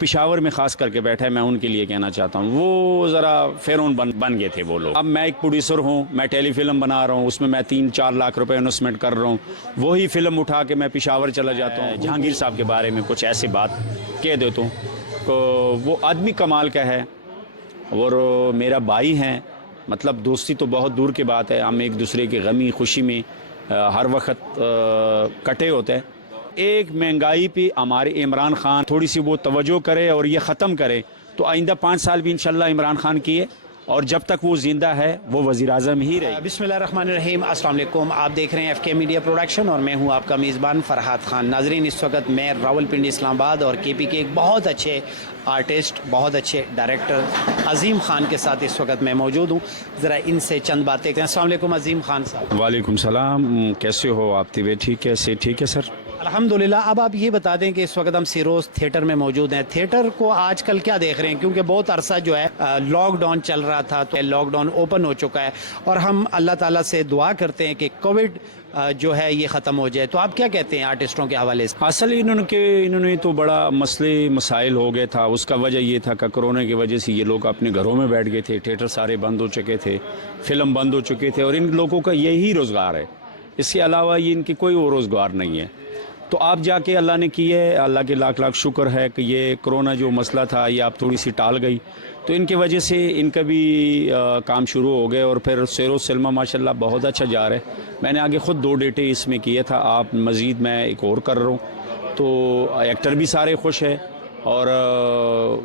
पिशावर में खास करके बैठा है, मैं उनके लिए कहना चाहता हूँ, वो ज़रा फेरोन बन गए थे वो लोग। अब मैं एक प्रोड्यूसर हूँ, मैं टेलीफिल्म बना रहा हूँ, उसमें मैं 3-4 लाख रुपए इन्वेस्टमेंट कर रहा हूँ, वही फिल्म उठा के मैं पिशावर चला जाता हूँ। जहांगीर साहब के बारे में कुछ ऐसी बात कह देता हूँ तो वो आदमी कमाल का है और मेरा भाई हैं, मतलब दोस्ती तो बहुत दूर की बात है, हम एक दूसरे की गमी खुशी में हर वक्त कटे होते हैं। एक महंगाई पे हमारे इमरान खान थोड़ी सी वो तवज्जो करे और ये ख़त्म करे तो आइंदा 5 साल भी इंशाल्लाह इमरान खान की है और जब तक वो जिंदा है वो वज़ीर आज़म ही रहे। बिस्मिल्लाहिर्रहमानिर्रहीम, अस्सलाम वालेकुम। आप देख रहे हैं एफके मीडिया प्रोडक्शन और मैं हूं आपका मेज़बान फ़रहाद खान। नाजरीन, इस वक्त मैं रावलपिंडी इस्लामाबाद और केपी के एक बहुत अच्छे आर्टिस्ट, बहुत अच्छे डायरेक्टर अज़ीम ख़ान के साथ इस वक्त मैं मौजूद हूँ। ज़रा इनसे चंद बातें करें। अस्सलाम वालेकुम अज़ीम ख़ान साहब। वालेकुम सलाम, कैसे हो आप? तबीयत ठीक है? से ठीक है सर, अल्हम्दुलिल्लाह। अब आप ये बता दें कि इस वक्त हम सिरोज थिएटर में मौजूद हैं। थिएटर को आजकल क्या देख रहे हैं, क्योंकि बहुत अरसा जो है लॉकडाउन चल रहा था, तो लॉकडाउन ओपन हो चुका है और हम अल्लाह ताला से दुआ करते हैं कि कोविड जो है ये ख़त्म हो जाए। तो आप क्या कहते हैं आर्टिस्टों के हवाले से? असल इन्होंने तो बड़ा मसले मसाइल हो गए था। उसका वजह ये था कि कोरोना की वजह से ये लोग अपने घरों में बैठ गए थे, थिएटर सारे बंद हो चुके थे, फिल्म बंद हो चुके थे और इन लोगों का यही रोज़गार है, इसके अलावा ये इनकी कोई और रोज़गार नहीं है। तो आप जाके अल्लाह ने की है, अल्लाह के लाख लाख शुक्र है कि ये कोरोना जो मसला था ये आप थोड़ी सी टाल गई, तो इनके वजह से इनका भी काम शुरू हो गए और फिर सैरो सिनेमा माशाल्लाह बहुत अच्छा जा रहा है। मैंने आगे ख़ुद 2 डेटे इसमें किए था, आप मज़ीद मैं एक और कर रहा हूँ, तो एक्टर भी सारे खुश है और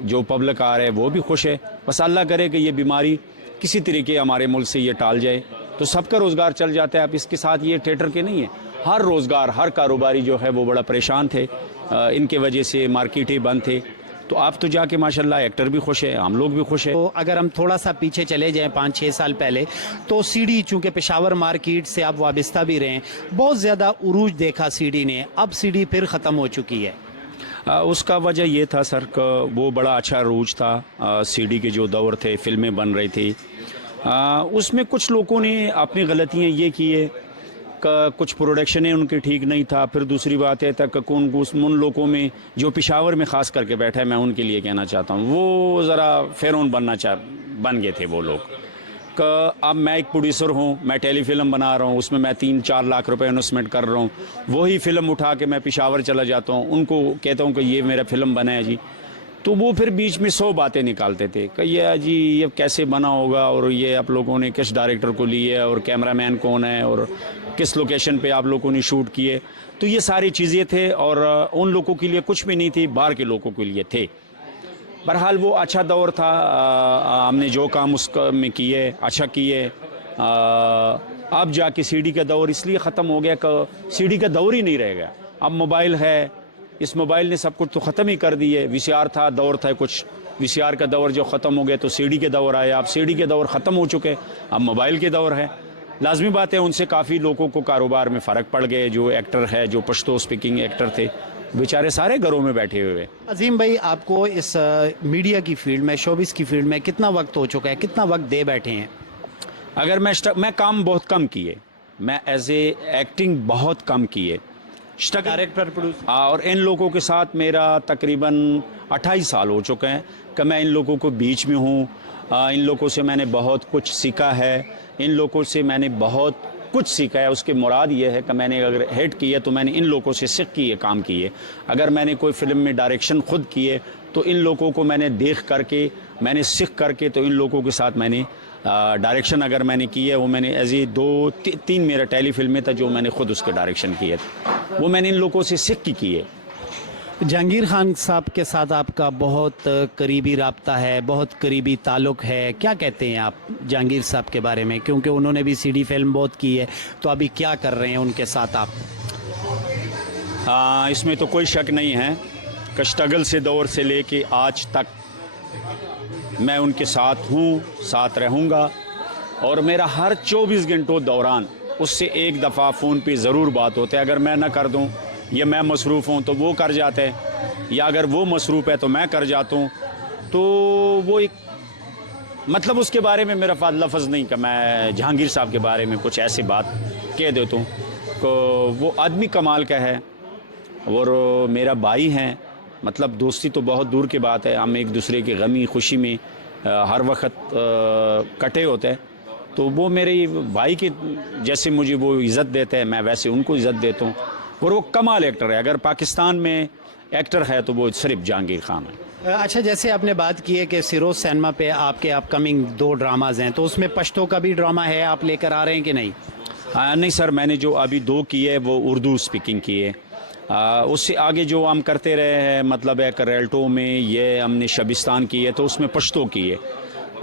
जो पब्लिक आ रहे है वो भी खुश है। बस अल्लाह करे कि ये बीमारी किसी तरीके हमारे मुल्क से ये टाल जाए तो सबका रोज़गार चल जाता है। अब इसके साथ ये थिएटर के नहीं है, हर रोज़गार हर कारोबारी जो है वो बड़ा परेशान थे, इनके वजह से मार्केट ही बंद थे। तो आप तो जाके माशाल्लाह एक्टर भी खुश है, हम लोग भी खुश है। तो अगर हम थोड़ा सा पीछे चले जाएं 5-6 साल पहले, तो सीडी, चूँकि पेशावर मार्केट से आप वाबस्ता भी रहे, बहुत ज़्यादा उरूज देखा सीडी ने, अब सीडी फिर ख़त्म हो चुकी है। उसका वजह ये था सर कि वो बड़ा अच्छा रूज था, सीडी के जो दौर थे, फिल्में बन रही थी, उसमें कुछ लोगों ने अपनी गलतियाँ ये की है कि कुछ प्रोडक्शन उनके ठीक नहीं था। फिर दूसरी बात है तक उन लोगों में जो पिशावर में ख़ास करके बैठा है, मैं उनके लिए कहना चाहता हूँ, वो ज़रा फेरोन बन गए थे वो लोग कि अब मैं एक प्रोड्यूसर हूँ, मैं टेलीफिल्म बना रहा हूँ, उसमें मैं 3-4 लाख रुपए इन्वेस्टमेंट कर रहा हूँ, वही फिल्म उठा के मैं पिशावर चला जाता हूँ, उनको कहता हूँ कि ये मेरा फिल्म बना है जी, तो वो फिर बीच में 100 बातें निकालते थे कि ये जी ये कैसे बना होगा और ये आप लोगों ने किस डायरेक्टर को लिए और कैमरामैन कौन है और किस लोकेशन पे आप लोगों ने शूट किए। तो ये सारी चीज़ें थे और उन लोगों के लिए कुछ भी नहीं थी, बाहर के लोगों के लिए थे। बहरहाल वो अच्छा दौर था, हमने जो काम उसका में किए अच्छा किए। अब जाके सीडी का दौर इसलिए ख़त्म हो गया कि सीडी का दौर ही नहीं रह गया, अब मोबाइल है, इस मोबाइल ने सब कुछ तो ख़त्म ही कर दिए। वीसीआर था, दौर था कुछ, वीसीआर का दौर जो ख़त्म हो गया तो सीडी के दौर आया, अब सीडी के दौर ख़त्म हो चुके, अब मोबाइल के दौर है। लाजमी बात है उनसे काफ़ी लोगों को कारोबार में फ़र्क पड़ गए। जो एक्टर है, जो पश्तो स्पीकिंग एक्टर थे, बेचारे सारे घरों में बैठे हुए। अजीम भाई, आपको इस मीडिया की फील्ड में, शोबिस की फील्ड में कितना वक्त हो चुका है, कितना वक्त दे बैठे हैं? अगर मैं काम बहुत कम किए, मैं एज ए एक्टिंग बहुत कम किए, डायरेक्टर प्रोड्यूसर, और इन लोगों के साथ मेरा तकरीबन 28 साल हो चुके हैं कि मैं इन लोगों को बीच में हूँ। इन लोगों से मैंने बहुत कुछ सीखा है, इन लोगों से मैंने बहुत कुछ सीखा है। उसके मुराद ये है कि मैंने अगर हेड किया तो मैंने इन लोगों से सीख किए काम किए। अगर मैंने कोई फिल्म में डायरेक्शन खुद किए तो इन लोगों को मैंने देख करके, मैंने सीख करके, तो इन लोगों के साथ मैंने डायरेक्शन अगर मैंने की है वो मैंने एज ए 2-3 मेरा टेली फिल्में था जो मैंने खुद उसके डायरेक्शन किए, वो मैंने इन लोगों से सीख की है। जहांगीर खान साहब के साथ आपका बहुत करीबी राब्ता है, बहुत करीबी ताल्लुक़ है, क्या कहते हैं आप जहांगीर साहब के बारे में, क्योंकि उन्होंने भी सीडी फिल्म बहुत की है, तो अभी क्या कर रहे हैं उनके साथ आप? इसमें तो कोई शक नहीं है कि स्ट्रगल से दौर से लेके आज तक मैं उनके साथ हूँ, साथ रहूँगा और मेरा हर 24 घंटों दौरान उससे एक दफ़ा फ़ोन पे ज़रूर बात होता है। अगर मैं ना कर दूँ या मैं मसरूफ़ हूँ तो वो कर जाते हैं, या अगर वो मसरूफ़ है तो मैं कर जाता हूँ। तो वो एक मतलब उसके बारे में मेरा लफ्ज़ नहीं कि मैं जहांगीर साहब के बारे में कुछ ऐसी बात कह देता हूँ। तो वो आदमी कमाल का है और मेरा भाई हैं, मतलब दोस्ती तो बहुत दूर की बात है, हम एक दूसरे की गमी खुशी में हर वक्त कटे होते हैं। तो वो मेरे भाई के जैसे मुझे वो इज़्ज़त देते हैं, मैं वैसे उनको इज़्ज़त देता हूँ। और वो कमाल एक्टर है, अगर पाकिस्तान में एक्टर है तो वो सिर्फ जहांगीर खान है। अच्छा, जैसे आपने बात की है कि सिरोज सिनेमा पे आपके अपकमिंग 2 ड्रामाज हैं, तो उसमें पश्तो का भी ड्रामा है, आप लेकर आ रहे हैं कि नहीं? नहीं सर, मैंने जो अभी 2 की है वो उर्दू स्पीकिंग की है। उससे आगे जो हम करते रहे हैं, मतलब एक रेल्टो में ये हमने शबिस्तान की है तो उसमें पश्तो की है।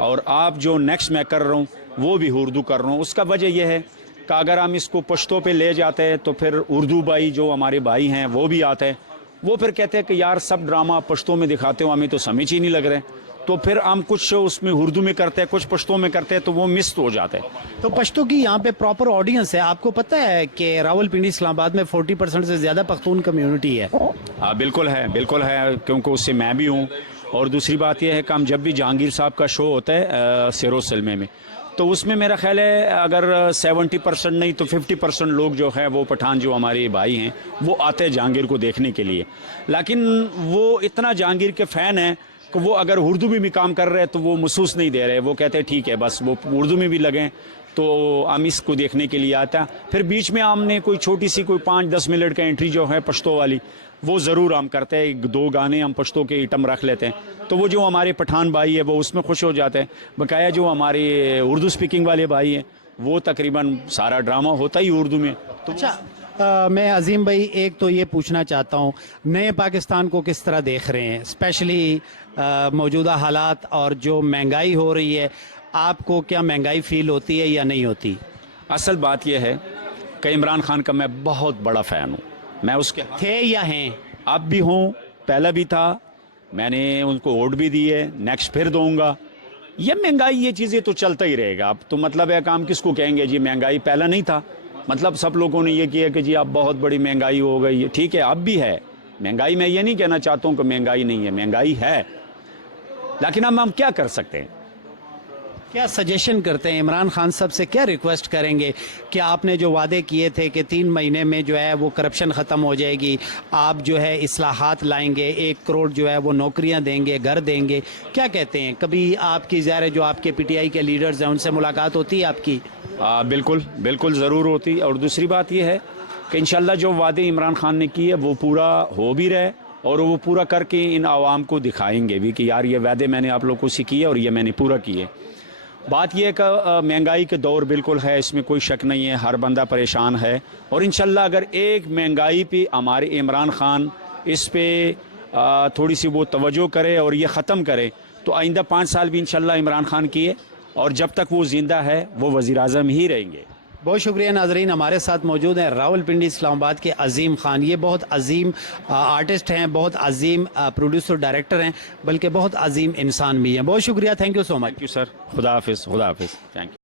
और आप जो नेक्स्ट मैं कर रहा हूँ वो भी उर्दू कर रहा हूँ। उसका वजह यह है कि अगर हम इसको पश्तो पे ले जाते हैं तो फिर उर्दू भाई जो हमारे भाई हैं वो भी आते हैं, वो फिर कहते हैं कि यार सब ड्रामा पश्तो में दिखाते हो, हमें तो समझ ही नहीं लग रहे। तो फिर हम कुछ उसमें उर्दू में करते हैं, कुछ पश्तो में करते हैं, तो वो मिस हो जाते हैं। तो पश्तो की यहाँ पे प्रॉपर ऑडियंस है। आपको पता है कि रावलपिंडी इस्लामाबाद में 40% से ज़्यादा पख्तून कम्युनिटी है? हाँ बिल्कुल है, क्योंकि उससे मैं भी हूँ। और दूसरी बात यह है कि हम जब भी जहांगीर साहब का शो होता है सिरोज सिनेमा में, तो उसमें मेरा ख्याल है अगर 70% नहीं तो 50% लोग जो है वो पठान जो हमारे भाई हैं वो आते हैं जहांगीर को देखने के लिए। लेकिन वो इतना जहांगीर के फ़ैन हैं कि वो अगर उर्दू में भी काम कर रहे हैं तो वो महसूस नहीं दे रहे, वो कहते हैं ठीक है बस वो उर्दू में भी लगें तो हम इसको देखने के लिए आता। फिर बीच में हमने कोई छोटी सी कोई 5-10 मिनट का एंट्री जो है पश्तो वाली वो ज़रूर हम करते हैं, 2 गाने हम पश्तो के आइटम रख लेते हैं, तो वो जो हमारे पठान भाई है वो उसमें खुश हो जाते हैं। बकाया जो हमारे उर्दू स्पीकिंग वाले भाई हैं वो तकरीबन सारा ड्रामा होता ही उर्दू में। तो अच्छा, मैं अजीम भाई एक तो ये पूछना चाहता हूँ, नए पाकिस्तान को किस तरह देख रहे हैं, स्पेशली मौजूदा हालात और जो महंगाई हो रही है, आपको क्या महंगाई फील होती है या नहीं होती? असल बात यह है कि इमरान खान का मैं बहुत बड़ा फ़ैन हूँ, मैं उसके थे या हैं? अब भी हूँ, पहला भी था, मैंने उनको वोट भी दिए, नेक्स्ट फिर दूंगा। ये महंगाई ये चीज़ें तो चलता ही रहेगा। अब तो मतलब है काम किसको कहेंगे जी महंगाई, पहला नहीं था, मतलब सब लोगों ने ये किया कि जी अब बहुत बड़ी महंगाई हो गई है। ठीक है अब भी है महंगाई, मैं ये नहीं कहना चाहता हूँ कि महंगाई नहीं है, महंगाई है, लेकिन हम क्या कर सकते हैं? क्या सजेशन करते हैं इमरान खान साहब से, क्या रिक्वेस्ट करेंगे कि आपने जो वादे किए थे कि 3 महीने में जो है वो करप्शन ख़त्म हो जाएगी, आप जो है इस्लाहात लाएंगे, 1 करोड़ जो है वो नौकरियां देंगे, घर देंगे, क्या कहते हैं? कभी आपकी ज़ाहिर है जो आपके PTI के लीडर्स हैं उनसे मुलाकात होती है आपकी? बिल्कुल ज़रूर होती। और दूसरी बात यह है कि इंशाल्लाह जो वादे इमरान खान ने किए वो पूरा हो भी रहे और वो पूरा करके इन आवाम को दिखाएंगे भी कि यार ये वादे मैंने आप लोगों से किए और ये मैंने पूरा किए। बात यह है कि महंगाई के दौर बिल्कुल है, इसमें कोई शक नहीं है, हर बंदा परेशान है। और इंशाल्लाह अगर एक महंगाई पे हमारे इमरान खान इस पे थोड़ी सी वो तवज्जो करे और ये ख़त्म करे तो आइंदा 5 साल भी इंशाल्लाह इमरान खान किए और जब तक वो ज़िंदा है वो वज़ीर आज़म ही रहेंगे। बहुत शुक्रिया नाजरीन, हमारे साथ मौजूद हैं रावलपिंडी इस्लामाबाद के अजीम खान। ये बहुत अजीम आर्टिस्ट हैं, बहुत अजीम प्रोड्यूसर डायरेक्टर हैं, बल्कि बहुत अजीम इंसान भी हैं। बहुत शुक्रिया, thank you so much. Thank you sir, खुदा हाफिज़, खुदा हाफिज़, थैंक यू।